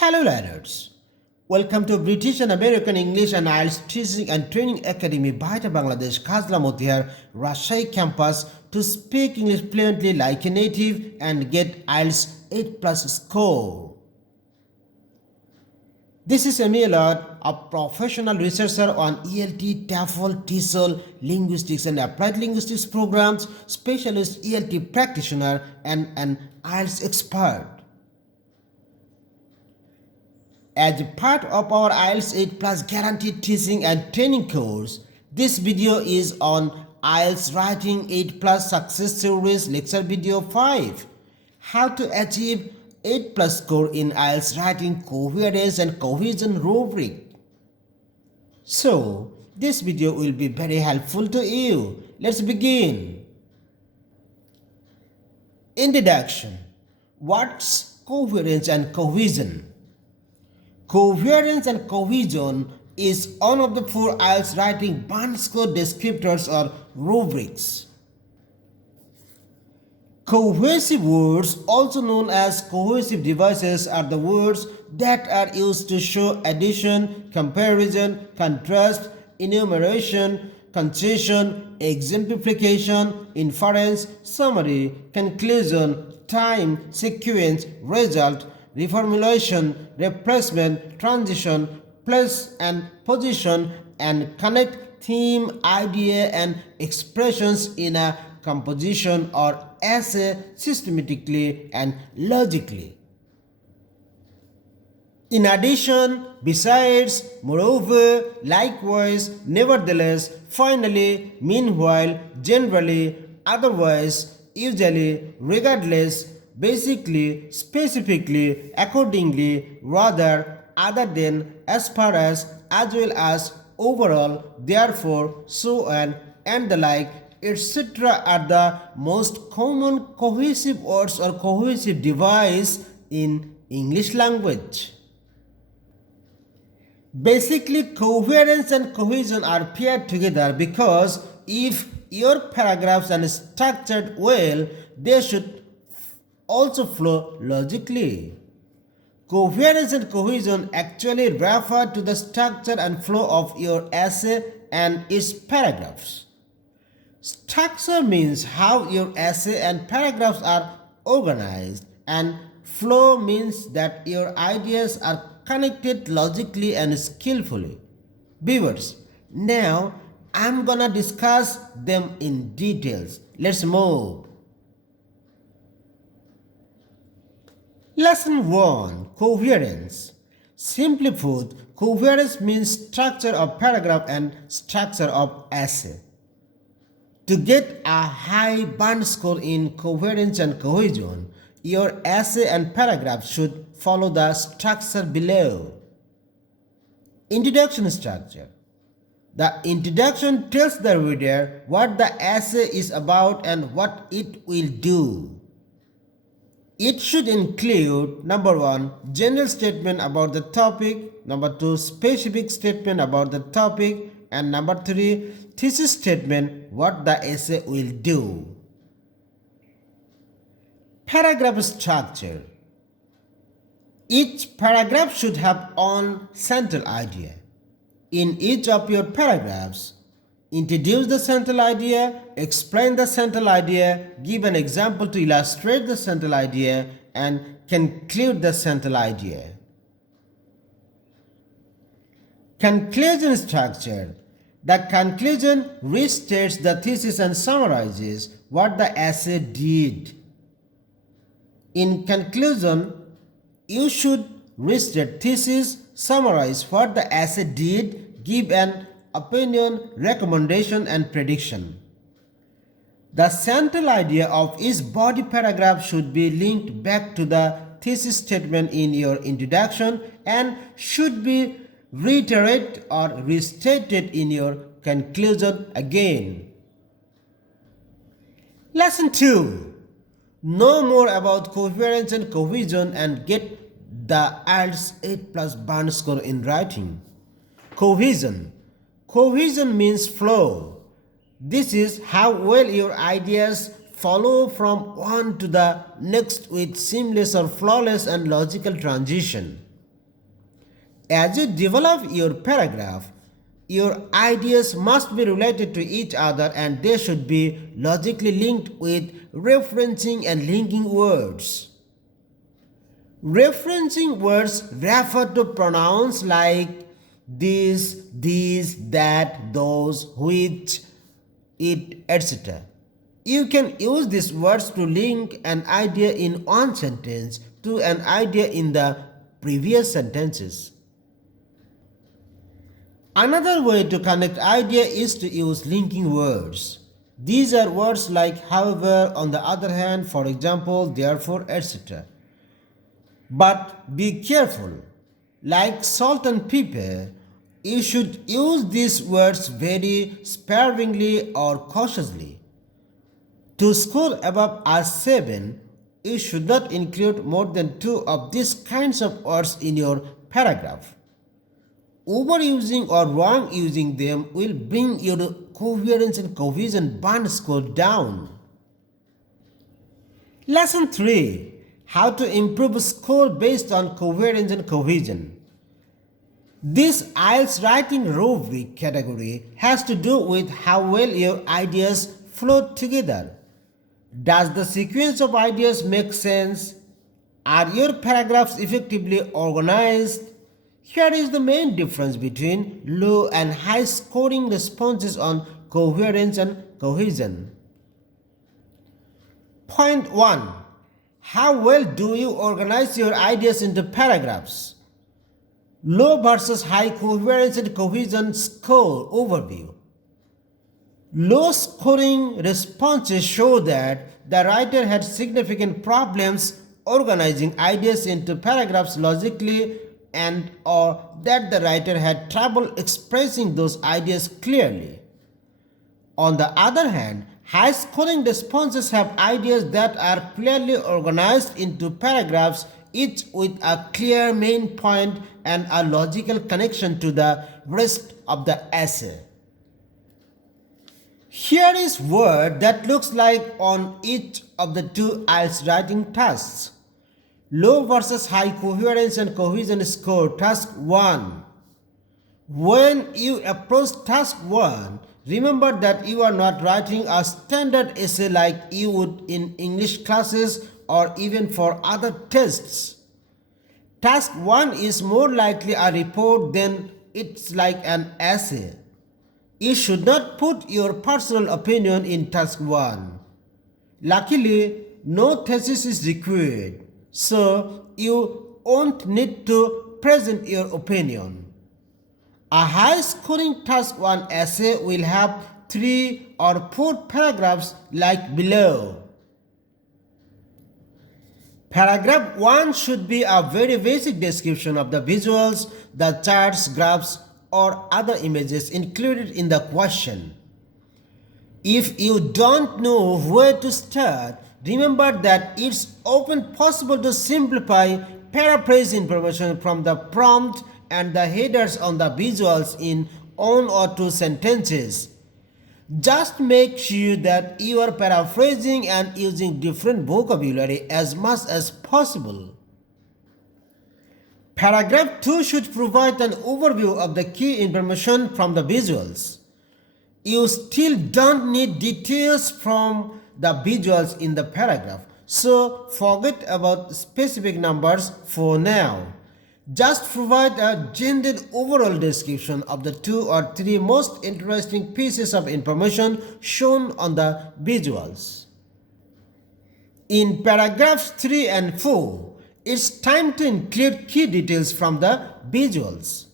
Hello learners, welcome to British and American English and IELTS Teaching and Training Academy BAETTA Bangladesh Khazla Motihar Rajshahi campus to speak English fluently like a native and get IELTS 8 plus score. This is Emil, a professional researcher on ELT, TOEFL, TESOL, linguistics and applied linguistics programs, specialist ELT practitioner and an IELTS expert. As part of our IELTS 8 Plus guaranteed teaching and training course, this video is on IELTS Writing 8 Plus Success Series Lecture Video 5. How to achieve 8 Plus score in IELTS Writing Coherence and Cohesion rubric. So, this video will be very helpful to you. Let's begin. Introduction. What's Coherence and Cohesion? Coherence and cohesion is one of the 4 IELTS writing band score descriptors or rubrics. Cohesive words, also known as cohesive devices, are the words that are used to show addition, comparison, contrast, enumeration, concession, exemplification, inference, summary, conclusion, time, sequence, result, reformulation, replacement, transition, place and position, and connect theme, idea, and expressions in a composition or essay systematically and logically. In addition, besides, moreover, likewise, nevertheless, finally, meanwhile, generally, otherwise, usually, regardless, basically, specifically, accordingly, rather, other than, as far as well as, overall, therefore, so and the like, etc. are the most common cohesive words or cohesive device in English language. Basically, coherence and cohesion are paired together because if your paragraphs are structured well, they should also flow logically. Coherence and cohesion actually refer to the structure and flow of your essay and its paragraphs. Structure means how your essay and paragraphs are organized, and flow means that your ideas are connected logically and skillfully. Viewers, now I'm gonna discuss them in details. Let's move. Lesson 1. Coherence. Simply put, coherence means structure of paragraph and structure of essay. To get a high band score in coherence and cohesion, your essay and paragraph should follow the structure below. Introduction structure. The introduction tells the reader what the essay is about and what it will do. It should include, number 1, general statement about the topic, number 2, specific statement about the topic, and number 3, thesis statement, what the essay will do. Paragraph structure. Each paragraph should have one central idea. In each of your paragraphs, introduce the central idea, explain the central idea, give an example to illustrate the central idea, and conclude the central idea. Conclusion structure. The conclusion restates the thesis and summarizes what the essay did. In conclusion, you should restate thesis, summarize what the essay did, give an opinion, recommendation, and prediction. The central idea of each body paragraph should be linked back to the thesis statement in your introduction and should be reiterated or restated in your conclusion again. Lesson 2. Know more about coherence and cohesion and get the IELTS 8 plus band score in writing. Cohesion. Cohesion means flow. This is how well your ideas follow from one to the next with seamless or flawless and logical transition. As you develop your paragraph, your ideas must be related to each other and they should be logically linked with referencing and linking words. Referencing words refer to pronouns like this, these, that, those, which, it, etc. You can use these words to link an idea in one sentence to an idea in the previous sentences. Another way to connect idea is to use linking words. These are words like however, on the other hand, for example, therefore, etc. But be careful. Like salt and pepper, you should use these words very sparingly or cautiously. To score above a 7, you should not include more than 2 of these kinds of words in your paragraph. Overusing or wrong using them will bring your coherence and cohesion band score down. Lesson 3. How to improve score based on coherence and cohesion. This IELTS writing rubric category has to do with how well your ideas flow together. Does the sequence of ideas make sense? Are your paragraphs effectively organized? Here is the main difference between low and high scoring responses on coherence and cohesion. Point 1. How well do you organize your ideas into paragraphs? Low versus high coherence and cohesion score overview. Low scoring responses show that the writer had significant problems organizing ideas into paragraphs logically and or that the writer had trouble expressing those ideas clearly. On the other hand, high scoring responses have ideas that are clearly organized into paragraphs, each with a clear main point and a logical connection to the rest of the essay. Here is word that looks like on each of the two IELTS writing tasks. Low versus high coherence and cohesion score task 1. When you approach task 1, remember that you are not writing a standard essay like you would in English classes or even for other tests. Task 1 is more likely a report than it's like an essay. You should not put your personal opinion in task 1. Luckily, no thesis is required, so you won't need to present your opinion. A high-scoring task 1 essay will have 3 or 4 paragraphs like below. Paragraph 1 should be a very basic description of the visuals, the charts, graphs, or other images included in the question. If you don't know where to start, remember that it's often possible to simplify, paraphrase information from the prompt and the headers on the visuals in 1 or 2 sentences. Just make sure that you are paraphrasing and using different vocabulary as much as possible. Paragraph 2 should provide an overview of the key information from the visuals. You still don't need details from the visuals in the paragraph, so forget about specific numbers for now. Just provide a general overall description of the 2 or 3 most interesting pieces of information shown on the visuals. In paragraphs 3 and 4, it's time to include key details from the visuals.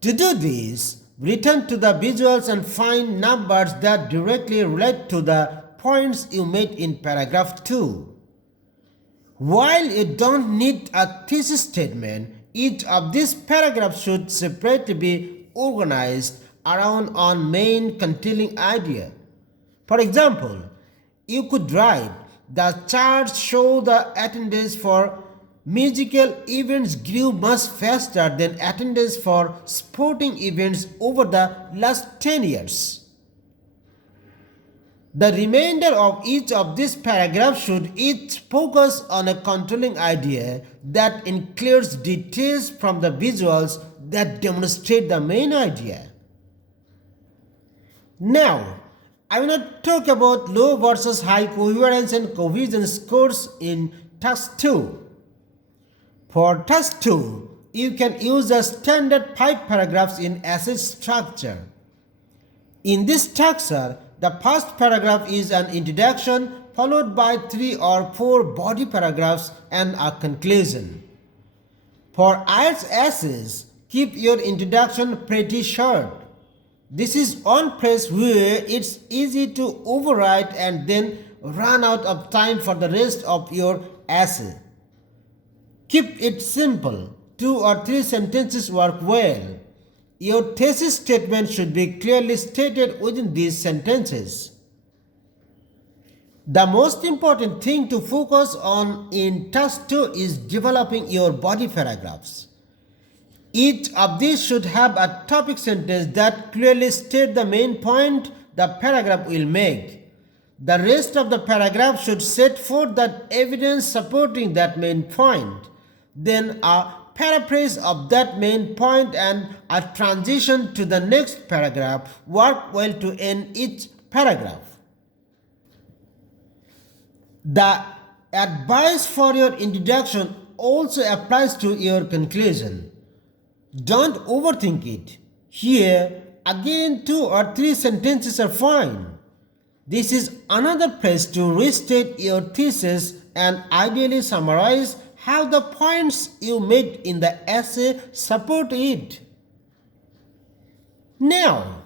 To do this, return to the visuals and find numbers that directly relate to the points you made in paragraph 2. While you don't need a thesis statement, each of these paragraphs should separately be organized around one main containing idea. For example, you could write, the charts show the attendance for musical events grew much faster than attendance for sporting events over the last 10 years. The remainder of each of these paragraphs should each focus on a controlling idea that includes details from the visuals that demonstrate the main idea. Now, I will not talk about low versus high coherence and cohesion scores in task 2. For task 2, you can use a standard 5 paragraphs in essay structure. In this structure, the first paragraph is an introduction followed by 3 or 4 body paragraphs and a conclusion. For Ielts essays, keep your introduction pretty short. This is one place where it's easy to overwrite and then run out of time for the rest of your essay. Keep it simple. 2 or 3 sentences work well. Your thesis statement should be clearly stated within these sentences. The most important thing to focus on in task 2 is developing your body paragraphs. Each of these should have a topic sentence that clearly states the main point the paragraph will make. The rest of the paragraph should set forth the evidence supporting that main point. Then a paraphrase of that main point and a transition to the next paragraph work well to end each paragraph. The advice for your introduction also applies to your conclusion. Don't overthink it. Here, again 2 or 3 sentences are fine. This is another place to restate your thesis and ideally summarize how the points you made in the essay support it. Now,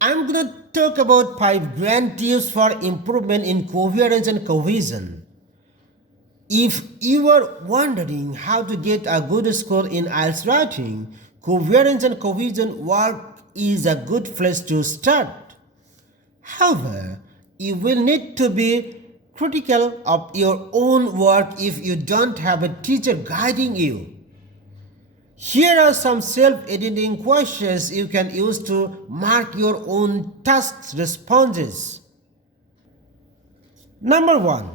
I'm going to talk about 5 grand tips for improvement in coherence and cohesion. If you are wondering how to get a good score in Ielts writing, coherence and cohesion work is a good place to start. However, you will need to be critical of your own work if you don't have a teacher guiding you. Here are some self-editing questions you can use to mark your own task responses. Number 1.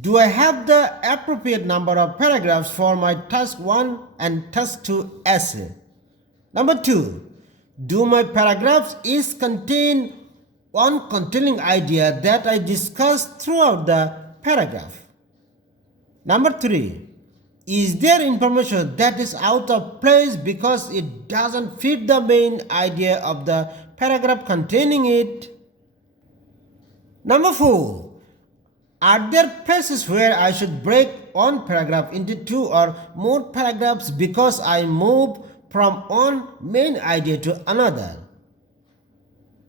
Do I have the appropriate number of paragraphs for my task 1 and task 2 essay? Number 2. Do my paragraphs each contain one controlling idea that I discussed throughout the paragraph? Number 3. Is there information that is out of place because it doesn't fit the main idea of the paragraph containing it? Number 4. Are there places where I should break one paragraph into 2 or more paragraphs because I move from one main idea to another?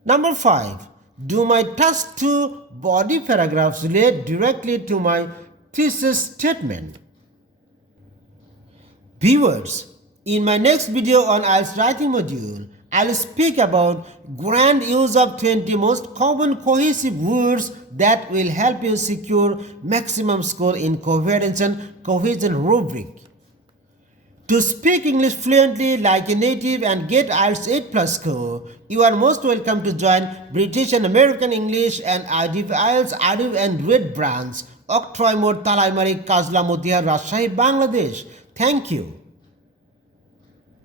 Number 5. Do my task 2 body paragraphs relate directly to my thesis statement? Viewers, in my next video on Ielts writing module, I will speak about grand use of 20 most common cohesive words that will help you secure maximum score in coherence and cohesion rubric. To speak English fluently like a native and get Ielts 8+ score, you are most welcome to join British and American English and IDF Ielts IDF and Red branch, Octroy Mode, Talaimari, Kajla, Motihar, Rajshahi, Bangladesh. Thank you.